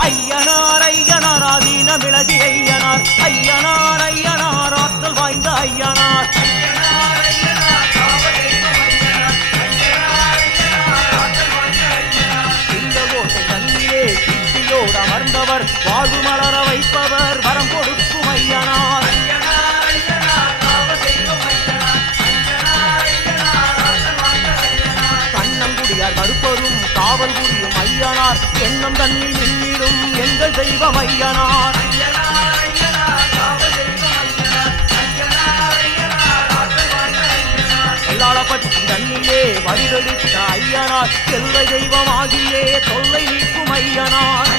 ஐயனார் ஐயனார் ஆதீன விலகி ஐயனார் ஐயனார் ஐயனார் ஆற்றல் வாய்ந்த ஐயனார் சிங்ககோட்டை தன்னிலே சித்தியோடு அமர்ந்தவர் வாழ்வு மலர வைப்பவர் வரம் கொடுக்கும் ஐயனார் கண்ணங்குடியார் மறுப்பதும் காவல் புரியும் ஐயனார் எண்ணம் தன்னில் மின்னிடும் எங்கள் தெய்வம் ஐயனார் எல்லாளப்பட்டி தன்னிலே வழிதொழித்த ஐயனார் எல்லை தெய்வமாகியே தொல்லை நீக்கும் ஐயனார்